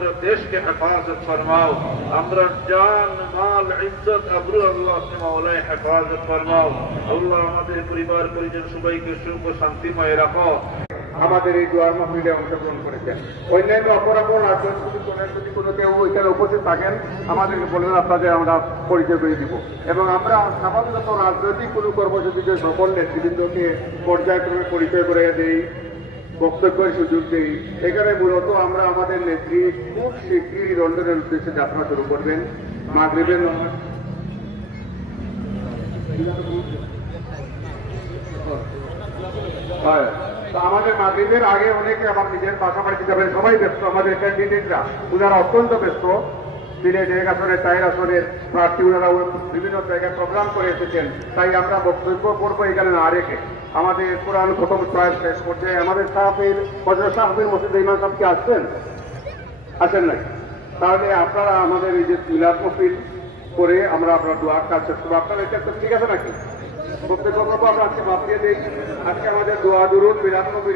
समग्र देश के हिफाजत फरमाओ আমরা জান মাল ইজ্জত আবরু আল্লাহ আপনি মাওলায় হেফাজত ফরমাও আল্লাহ আমাদের পরিবার পরিজন সবাইকে সুখ ও শান্তিময় রাখো আমাদের এই দোয়ার মাহফিলে অংশগ্রহণ করেছেন। অন্যান্য অপরাপর রাজনৈতিক যদি কোনো কেউ এখানে উপস্থিত থাকেন আমাদেরকে বলবেন, আপনাদের আমরা পরিচয় করে দিব। এবং আমরা সাধারণত রাজনৈতিক কোনো কর্মসূচিতে সকল নেতৃবৃন্দকে পর্যায়ক্রমে পরিচয় করে দিই, বক্তব্যের সুযোগ দিই। এখানে মূলত আমরা আমাদের নেত্রী খুব শীঘ্রই লন্ডনের উদ্দেশ্যে যাত্রা শুরু করবেন। মাগরিবের নামাজ আমাদের মাগরিবের আগে অনেকে আমার নিজের পাশাপাশি যাবেন, সবাই ব্যস্ত। আমাদের ক্যান্ডিডেটরা ওনারা অত্যন্ত ব্যস্ত। সিলেট 1 আসনের 4 আসনের প্রার্থী ওনারা বিভিন্ন জায়গায় প্রোগ্রাম করে এসেছেন। তাই আমরা বক্তব্য করবো এখানে না রেখে আমাদের কোরআন খতম প্রায় শেষ পর্যায়ে আমাদের সাহাফির হযরত সাহাফির মসজিদ ইমাম সাহেব কি আসেন নাই? তাহলে আপনারা আমাদের এই যে মিলাদ মাহফিল করে আমরা আপনার দোয়ার কাজ শেষ করবো। আপনারা এটা ঠিক আছে নাকি? প্রত্যেক আমরা আজকে মাপ দিয়ে দিই। আজকে আমাদের দোয়া দুরুদ মিলাদ মাহফিল